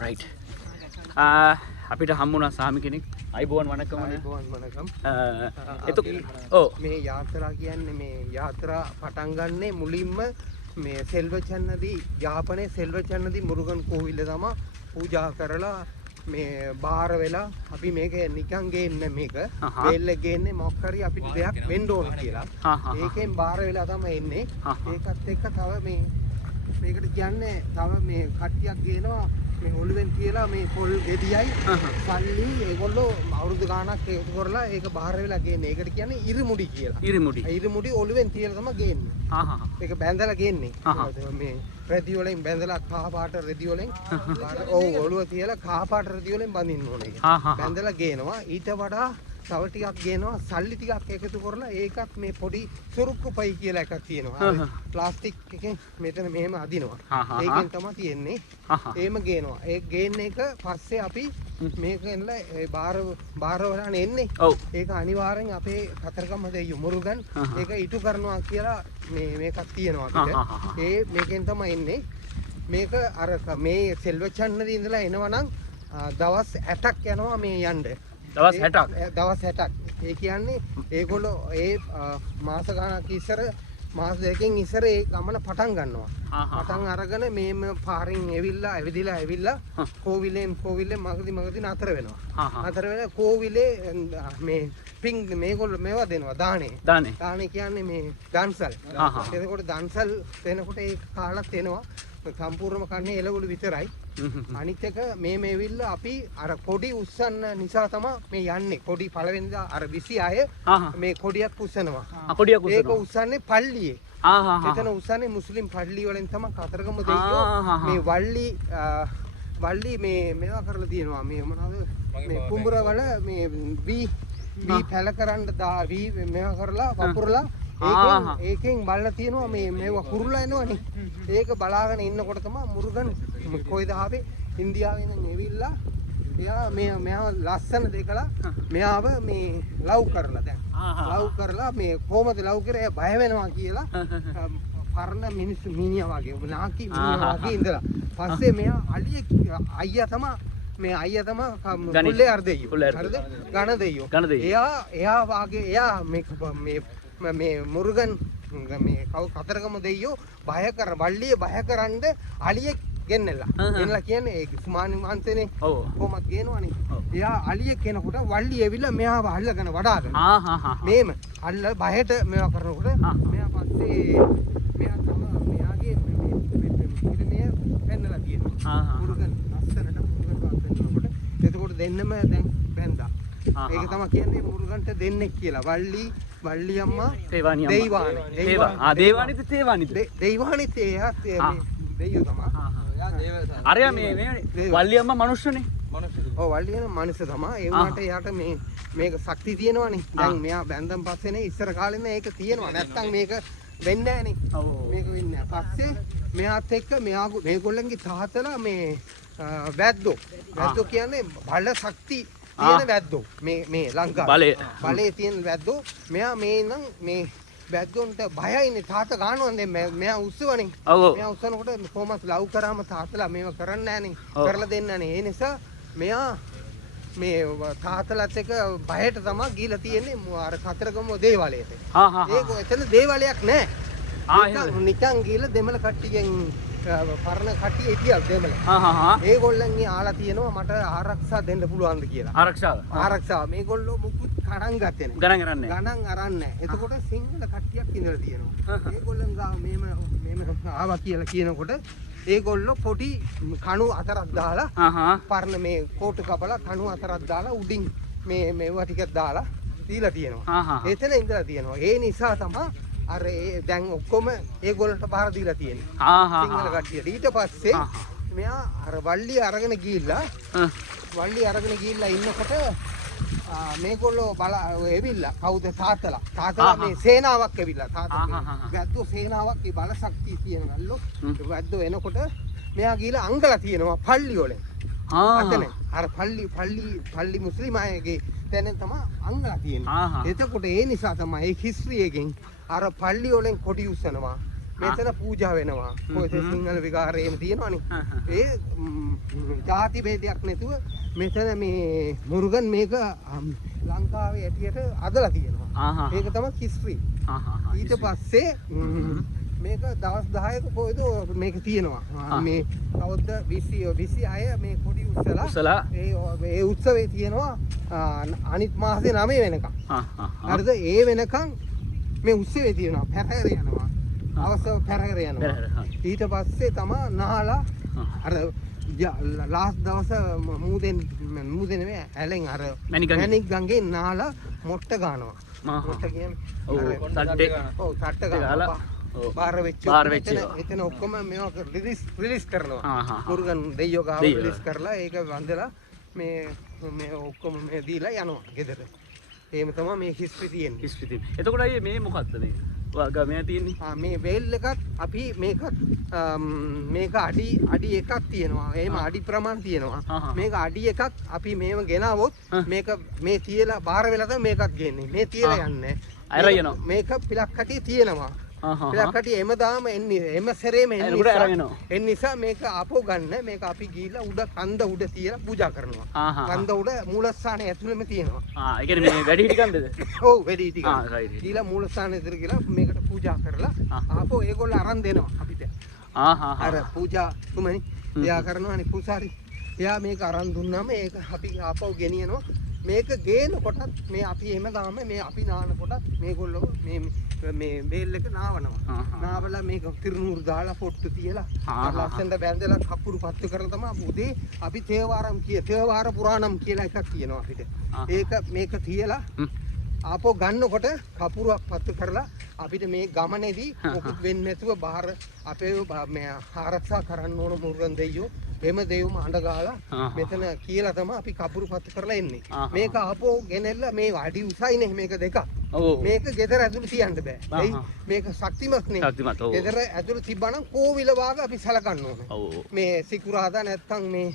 right අපිට හම්බුණා සාමි කෙනෙක් අයිබෝන් වණකම් මේ යාත්‍රා කියන්නේ මේ යාත්‍රා පටන් ගන්නේ මුලින්ම මේ සෙල්වචන්නදී යාපනයේ සෙල්වචන්නදී මුරුගන් කෝවිල තමයි පූජා කරලා මේ බාහිර වෙලා අපි මේක නිකන් ගේන්නේ මේක වේල්ල ගේන්නේ මොකක් හරි අපිට දෙයක් වෙන්න ඕන කියලා. ඒකෙන් බාහිර වෙලා තමයි එන්නේ. ඒකත් එක්ක තව මේකට කියන්නේ තව මේ කට්ටියක් ගේනවා මේ ඔළුවෙන් කියලා මේ පොල් ගෙඩියයි සල්ලි ඒගොල්ලෝ අවුරුදු ගාණක් ඒකතු කරලා ඒක බාහිර වෙලා ගේන්නේ. ඒකට කියන්නේ ඉරිමුඩි කියලා. ඉරිමුඩි ඔළුවෙන් තියලා තමයි ගේන්නේ. ඒක බැඳලා ගේන්නේ. මේ රෙදි වලින් බැඳලා කහ පාට රෙදි වලින් ඔළුව තියලා කහ පාට රෙදි වලින් බඳින්න ඕනේ. බැඳලා ගේනවා. ඊට වඩා තව ටිකක් ගේනවා සල්ලි ටිකක් එකතු කරලා ඒකත් මේ පොඩි සුරුක්කු පයි කියලා එකක් තියෙනවා. ප්ලාස්ටික් එකෙන් මෙතන මෙහෙම අදිනවා. ඒකෙන් තමයි තියෙන්නේ. එහෙම ගේනවා. ඒ ගේන්න එක පස්සේ අපි මේකෙන්ල ඒ බාර වලට එන්නේ. ඒක අනිවාර්යෙන් අපේ කතරගම දෙයියෝ මුරුගන් ඒක ඉටු කරනවා කියලා මේකක් තියෙනවා අපිට. ඒ මේකෙන් තමයි එන්නේ. මේක අර මේ සෙල්වචන්නදී ඉඳලා එනවනම් දවස් 60ක් යනවා මේ යන්න. දවස් 60ක්. ඒ කියන්නේ ඒගොල්ලෝ ඒ මාස ගණනක් ඉස්සර මාස දෙකකින් ඉස්සර ඒ ගමන පටන් ගන්නවා. පටන් අරගෙන මේම පාරින් ඇවිදිලා කෝවිලෙන් මගදී නතර වෙනවා. නතර වෙලා කෝවිලේ මේ පිං මේගොල්ලෝ මේවා දෙනවා දානේ කියන්නේ මේ දන්සල්. එතකොට දන්සල් දෙනකොට ඒ කාලත් එනවා. සම්පූර්ණම කන්නේ එළවලු විතරයි. අනිත් එක මේ ඇවිල්ලා අපි අර කොඩි උස්සන්න නිසා තමයි මේ යන්නේ. කොඩි පළවෙනිදා අර 26 මේ කොඩියක් උස්සනවා. ඒක උස්සන්නේ පල්ලියේ. එතන උස්සන්නේ මුස්ලිම් පල්ලි වලින් තමයි කතරගම දෙයියෝ මේ වල්ලි මේ මේවා කරලා තියෙනවා. මේ මොනවද මේ කුඹුර වල මේ වී පැල කරන්න වී මේවා කරලා වපුරලා ඒකෙන් බලලා තියෙනවා මේ මේවා කුරුල්ලා එනවනේ. ඒක බලාගෙන ඉන්නකොට තමයි මුරුගන් කොයිද ආවේ ඉන්දියාවෙන් ඇවිල්ලා මෙයා ලස්සන දෙකලා මෙයාව මේ ලව් කරලා දැන් ලව් කරලා මේ කොහමද ලව් කරේ බය වෙනවා කියලා පරණ මිනිස්සු මිනිහා වගේ නාකි මිනිහා වගේ ඉඳලා පස්සේ මෙයා අයියා තමයි පුල්ලේ අර්ධෙයියෝ හරිද ඝන දෙයියෝ එයා වාගේ එයා මේ මුරුගන් මේ කතරගම දෙයියෝ වල්ලිය බය කරන්න අලියෙක් ගෙන්නලා කියන්නේ ඒ සුමානි මහන්සේනේ කොහොමද ගේනවනේ එයා අලියෙක් කෙනකොට වල්ලිය ඇවිල්ලා මෙයාව අල්ලගෙන වඩාගෙන මේම අල්ල බයට මේවා කරනකොට මෙයා පස්සේ මෙයා තමයි මෙයාගේ මේ පෙන්නලා තියෙනවා මුරුගන් ලස්සනට මුරුගන් පෙන්නනකොට එතකොට දෙන්නම දැන් බැඳා ඒක තමයි කියන්නේ මුරුගන්ට දෙන්නෙක් කියලා වල්ලි අම්මා දෙයිවානිත් දෙයියෝ තමයි අරයා මේ වල්ලි අම්මා මනුස්සනේ ඔව් වල්ලි අම්මා මනුස්ස තමයි ඒ වුණාට එයාට මේක ශක්තිය තියෙනවනේ දැන් මෙයා බැඳන් පස්සේනේ ඉස්සර කාලෙනේ ඒක තියෙනවා නැත්තම් මේක වෙන්නේ නැහනේ මේක වෙන්නේ නැහැ පස්සේ මෙයාත් එක්ක මේගොල්ලන්ගේ තාත්තලා මේ වැද්දෝ කියන්නේ බල ශක්ති තියෙන වැද්දෝ මේ ලංකාවේ බලේ තියෙන වැද්දෝ මෙයා මේ වැද්දොන්ට බයයිනේ තාත්තා ගන්නවන්නේ මෙයා උස්සවනේ මෙයා උස්සනකොට කොහොමද ලව් කරාම තාත්තලා මේව කරන්නේ නැහනේ කරලා දෙන්නේ නැහැ ඒ නිසා මෙයා මේ තාත්තලාත් එක්ක බයට තමයි ගිහිලා තියෙන්නේ අර කතරගම දේවාලයට ඒක එතන දේවාලයක් නැහැ නිකන් ගිහිලා දෙමළ කට්ටියෙන් පරණ කට්ටිය හිටියා දෙමළ ඒගොල්ලන්ගේ ආලා තියෙනවා මට ආරක්ෂා දෙන්න පුළුවන්ද කියලා ආරක්ෂාව මේගොල්ලෝ මුකුත් ගණන් ගත්තේ නැහැ ගණන් අරන්නේ එතකොට සිංහල කට්ටියක් ඉඳලා තියෙනවා ඒගොල්ලන් ගාව මේම ආවා කියලා කියනකොට ඒගොල්ලෝ පොඩි කණු හතරක් දාලා පරණ මේ කෝටු කපලා කණු හතරක් දාලා උඩින් මේවා ටිකක් දාලා දීලා තියෙනවා එතන ඉඳලා තියෙනවා ඒ නිසා තමයි අර දැන් ඔක්කොම ඒගොල්ලන්ට බාර දීලා තියෙන්නේ සිංහල කට්ටියට ඊට පස්සේ මෙයා අර වල්ලිය අරගෙන ගිහිල්ලා ඉන්නකොට මේගොල්ලෝ එවිල්ලා කවුද තාත්තලා මේ සේනාවක් එවිල්ලා වැද්දෝ සේනාවක් ඒ බල ශක්තිය තියෙනවලු වැද්දෝ එනකොට මෙයා ගිහිල්ලා අංගලා තියෙනවා පල්ලි වල අතන අර පල්ලි මුස්ලිම් අයගේ තැන තමයි අංගලා තියෙන්නේ එතකොට ඒ නිසා තමයි ඒ හිස්ටරි එකෙන් අර පල්ලි වලින් කොටි උස්සනවා මෙතන පූජා වෙනවා. ඔය සිංහල විකාරයේම තියෙනවනේ. ඒ ಜಾති ભેදයක් නැතුව මෙතන මේ මුරුගන් මේක ලංකාවේ ඇටියට අදලා තියෙනවා. ඒක තමයි හිස්ටරි. ඊට පස්සේ මේක දවස් 10ක කොයිද මේක තියෙනවා. මේ අවුරුද්ද 26 මේ කොඩි උස්සලා ඒ උත්සවේ තියෙනවා අනිත් මාසේ 9 වෙනකම්. හරිද? ඒ වෙනකම් මේ උත්සවේ තියෙනවා. පැහැර යනවා. අවසව පැහැර යනවා. ඊට පස්සේ තමයි නහලා අර ලාස්ට් දවස මූදෙන් නෙමෙයි ඇලෙන් අර මැණික් ගංගේ නහලා මොට්ට ගන්නවා. මොට්ට කියන්නේ තට්ට ගන්නවා. බාර වෙච්ච එතන ඔක්කොම මේවා රිලීස් කරනවා. මුරුගන් දෙයියෝ ගාව රිලීස් කරලා ඒක වන්දලා මේ ඔක්කොම මේ දීලා යනවා ගෙදර. එහෙම තමයි මේ හිස්ටරි තියෙන්නේ. එතකොට අයියේ මේ මොකක්ද මේ? ගමේ තියෙන්නේ. මේ වේල් එකත් අපි මේක අඩි එකක් තියෙනවා. එහෙම අඩි ප්‍රමාණ තියෙනවා. මේක අඩි එකක් අපි මේව ගෙනාවොත් මේක මේ තියලා බාර වෙලා තමයි මේකත් ගේන්නේ. මේ තියලා යන්නේ. මේක පිලක් කටිය තියෙනවා. පිලක්කටි එමදාම එන්නේ එම සැරේම එන්නේ නිසා මේක ආපහු ගන්න මේක අපි ගිහිල්ලා උඩ කන්ද උඩ තියලා පූජා කරනවා. කන්ද උඩ මූලස්ථානයේ ඇතුළෙම තියෙනවා. ඒ කියන්නේ මේ වැඩි හිටි කන්දද? ඔව් වැඩි හිටි කන්ද. ගිහිල්ලා මූලස්ථානයේ ඉදිරිය ගිහලා මේකට පූජා කරලා ආපහු ඒගොල්ලෝ අරන් දෙනවා අපිට. අර පූජා තුමනි එයා කරනවානේ පූසාරි. එයා මේක අරන් දුන්නාම ඒක අපි ආපහු ගෙනියනවා. මේක ගේන කොටත් මේ අපි එහෙමදාම මේ අපි නාන කොටත් මේගොල්ලෝ මේ බේල් එක නාවනවා. නාවලා මේක තිරුණුරු දාලා පොට්ටු තියලා ලස්සනට බැඳලා කපුරු පත්තු කරලා තමයි උදේ අපි තේවාර පුරාණම් කියලා එකක් තියෙනවා අපිට. ඒක මේක තියලා ආපහු ගන්නකොට කපුරුවක් පත්තු කරලා අපිට මේ ගමනේදී මොකුත් වෙන්නේ නැතුව බාහිර අපේ මේ ආරක්ෂා කරන්න ඕන මුරුගන් දෙයියෝ එම දෙයුම අඬ ගාලා මෙතන කියලා තමයි අපි කපුරු පත්තු කරලා එන්නේ. මේක ආපහු ගෙනෙල්ලා මේ අඩි උසයිනේ මේක දෙක. මේක ගෙදර ඇතුළේ තියන්න බෑ. මේක ශක්තිමත් නේ. ගෙදර ඇතුළේ තිබ්බනම් කෝවිල වාගේ අපි සලකන්න ඕනේ. මේ සිකුරාදා නැත්තම් මේ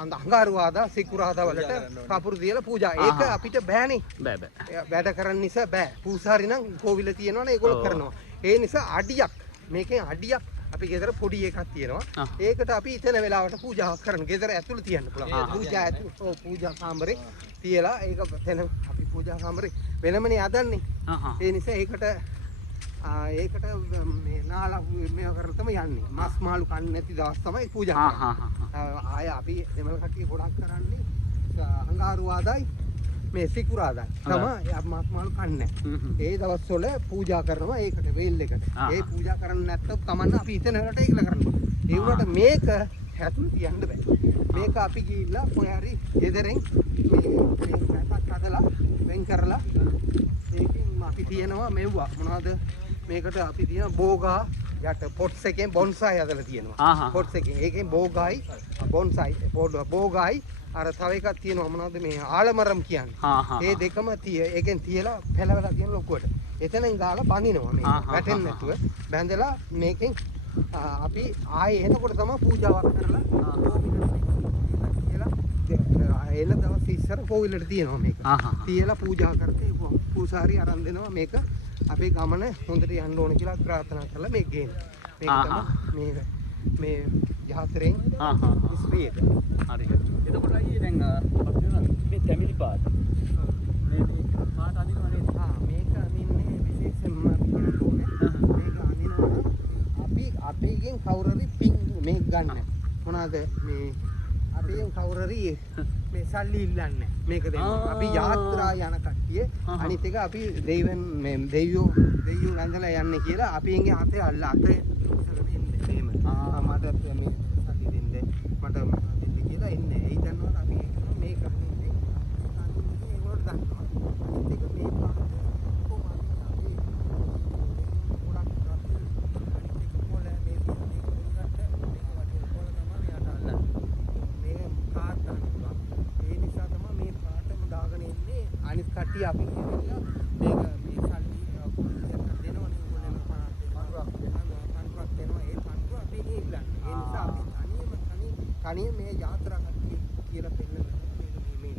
අඟහරුවාදා සිකුරාදා වලට කපුරු තියලා පූජා. ඒක අපිට බෑනේ. බෑ. වැඩ කරන්න නිසා බෑ. පූසාරි නම් කෝවිල තියනවනේ ඒගොල්ලෝ කරනවා. ඒ නිසා අඩියක් මේකෙන් අඩියක් අපි ගෙදර පොඩි එකක් තියෙනවා. ඒකට අපි ඉතන වෙලාවට පූජා කරන ගෙදර ඇතුළේ තියන්න පුළුවන්. පූජා ඇතුළේ පූජා කාමරේ තියලා ඒක තැන අපි පූජා කාමරේ වෙනමනේ හදන්නේ. ඒ නිසා ඒකට මේ නාලා මේව කරලා තමයි යන්නේ. මස් මාළු කන්නේ නැති දවස් තමයි පූජා කරන්නේ. ආය අපි දෙමළ කට්ටිය ගොඩක් කරන්නේ අඟහරුවාදායි මේ සිකුරාදා තමයි මස් මාළු කන්නේ. ඒ දවස්වල පූජා කරනවා ඒකට වේල් එකට. ඒ පූජා කරන්නේ නැත්නම් තමන්න අපි ඉතන වලට ඒකල කරනවා. ඒ වුණාට මේක හැතුළු තියන්න බෑ. මේක අපි ගිහිල්ලා කොහේ හරි ගෙදරෙන් මේකත් හදලා වෙන් කරලා ඒකෙන් අපි තියනවා මෙව්වා මොනවද මේකට අපි තියන බෝගා යට පොට්ස් එකෙන් බොන්සයි හදලා තියෙනවා. පොට්ස් එකෙන් ඒකෙන් බෝගායි බොන්සයි බෝගායි අර තව එකක් තියෙනවා මොනවද මේ ආලමරම් කියන්නේ. ඒ දෙකම ඒකෙන් තියලා පැලවලා තියෙන ලොකුවට. එතනින් ගාලා බඳිනවා මේ වැටෙන්නේ නැතුව. බැඳලා මේකෙන් අපි ආයේ එනකොට තමයි පූජාවක් කරලා කියලා එන දවස් ඉස්සර කෝවිලට තියෙනවා මේක. තියලා පූජා කරලා පූසාරි අරන් දෙනවා මේක අපේ ගමන හොඳට යන්න ඕන කියලා ප්‍රාර්ථනා කරලා මේක ගේන. මේක තමයි මේ යහතරෙන් ස්පීඩ්. හරි. එතකොට අයියේ දැන් මේ ෆැමිලි පාත් මේ පාත් අඳිනවනේ. මේක අඳින්නේ විශේෂයෙන්ම මේක අඳිනවා අපේගෙන් කවුරු හරි පින් මේක ගන්න. මොනවාද මේ අපේගෙන් කවුරු හරි මේ සල්ලි ඉල්ලන්නේ මේක දෙන්න. අපි යාත්‍රා යන කට්ටිය අනිත් එක අපි දෙවියෝ වැඳලා යන්නේ කියලා අපේගේ අතේ අතේ එහෙම. මට මේ සල්ලි දෙන්න මට දෙන්න කියලා එන්නේ. ඒ දන්නවද අපි මේක අඳින්නේ. ඒගොල්ලෝ දන්නවා. අනිත් එක මේ පාට කොහොමද අපි ගොඩක් අනිත් එක පොළ මේ අනිත් කට්ටිය අපි කියනවා මේක මේ සල්ලි දෙනවනේ ඒගොල්ලෝ පන්රුවක් දෙනවා ඒ පන්රුව අපි ඉල්ලන්නේ. ඒ නිසා අපි තනියම මේ යාත්‍රා කට්ටිය කියලා පෙන්නන මේ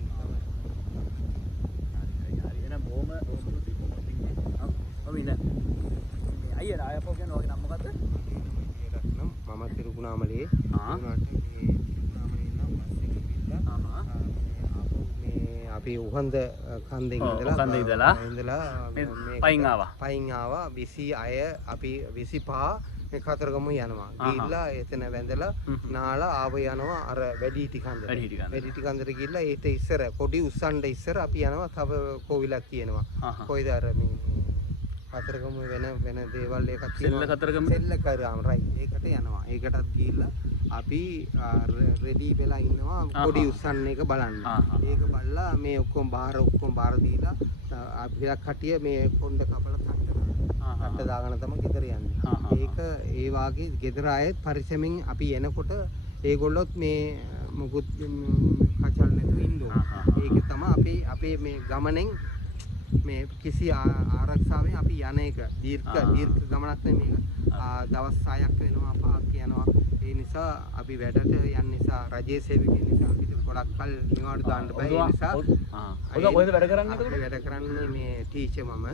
හරි එන බොම ඔව් ඉන්න මේ අයියා ආයපෝ කියන ඔගේ නම මොකද්ද? රත්නම් මම තිරුකුණාමලේ අපි උහන්ද කන්දෙන් ඉඳලා පයින් ආවා 26 අපි 25 මේ කතරගම යනවා. ගිහිල්ලා එතන වැඳලා නාලා ආව යනවා අර වැඩිහිටි කන්දට. වැඩිහිටි කන්දට ගිහිල්ලා ඒට ඉස්සර පොඩි උස්සන්න ඉස්සර අපි යනවා තව කෝවිලක් තියෙනවා. කොයිද අර මේ කතරගම වෙන දේවල් එකක් තියෙනවා. සෙල්ල කරාම රයිට්. ඒකට යනවා. ඒකටත් ගිහිල්ලා අපි රෙඩි වෙලා ඉන්නවා පොඩි උස්සන්න එක බලන්න. ඒක බලලා මේ ඔක්කොම බාර දීලා අපි කටිය මේ කොණ්ඩ කපලා තට්ට දාගෙන තමයි ගෙදර යන්නේ. ඒක ඒ වාගේ ගෙදර ආයෙත් පරිස්සමින් අපි එනකොට ඒගොල්ලොත් මේ මොකුත් කචල් නැතුව ඉන්න ඕන. ඒක තමයි අපේ මේ ගමනෙන් මේ කිසි ආරක්ෂාවෙන් අපි යන එක දීර්ඝ ගමනක් නෙමෙයි මේක. දවස් 6ක් වෙනවා 5ක් යනවා. ඒ නිසා අපි වැඩට යන නිසා රජයේ සේවකයන් නිසා අපිට ගොඩක් කල් නිවාඩු දාන්න බෑ. ඒ නිසා කොහෙද වැඩ කරන්නේ එතකොට? වැඩ කරන්නේ මේ ටීචර් මම.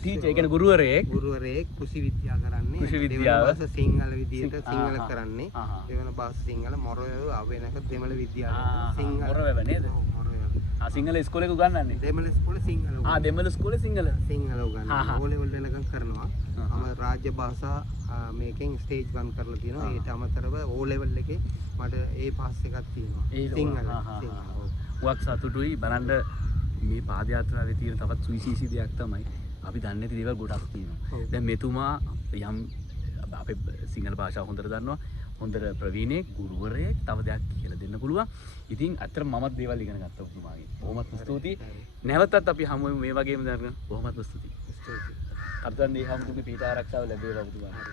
ටීචර් ඒ කියන්නේ ගුරුවරයෙක් කෘෂි විද්‍යාව කරන්නේ. කෘෂි විද්‍යාව සිංහල විදියට සිංහල කරන්නේ. දෙවන භාෂා සිංහල මොරවැව වෙනක දෙමළ විද්‍යාව. සිංහල මොරවැව නේද? සිංහල ඉස්කෝලේ උගන්වන්නේ. දෙමළ ඉස්කෝලේ සිංහල. දෙමළ ඉස්කෝලේ සිංහල උගන්වනවා. ඕ ලෙවල් වෙනකම් කරනවා. රාජ්‍ය භාෂා මේකෙන් ස්ටේජ් 1 කරලා තියෙනවා. ඒට අමතරව ඕ ලෙවල් එකේ මට ඒ පාස් එකක් තියෙනවා. සිංහල. වක් සතුටුයි බලන්න මේ පාදයාත්‍රාවේ තියෙන තවත් සුවිශේෂී දෙයක් තමයි අපි දන්නේ නැති දේවල් ගොඩක් තියෙනවා. දැන් මෙතුමා යම් අපේ සිංහල භාෂාව හොඳට දන්නවා. හොඳට ප්‍රවීණයෙක් ගුරුවරයෙක් තව දෙයක් කියලා දෙන්න පුළුවන්. ඉතින් අතර මමත් දේවල් ඉගෙන ගත්තා ඔබතුමාගෙන්. බොහොමත් ස්තුතියි. නැවතත් අපි හමු වෙමු මේ වගේම දරන. බොහොමත් ස්තුතියි. කප්තන් දී හමුතුගේ පීඨ ආරක්ෂාව ලැබේවා ඔබතුමාට.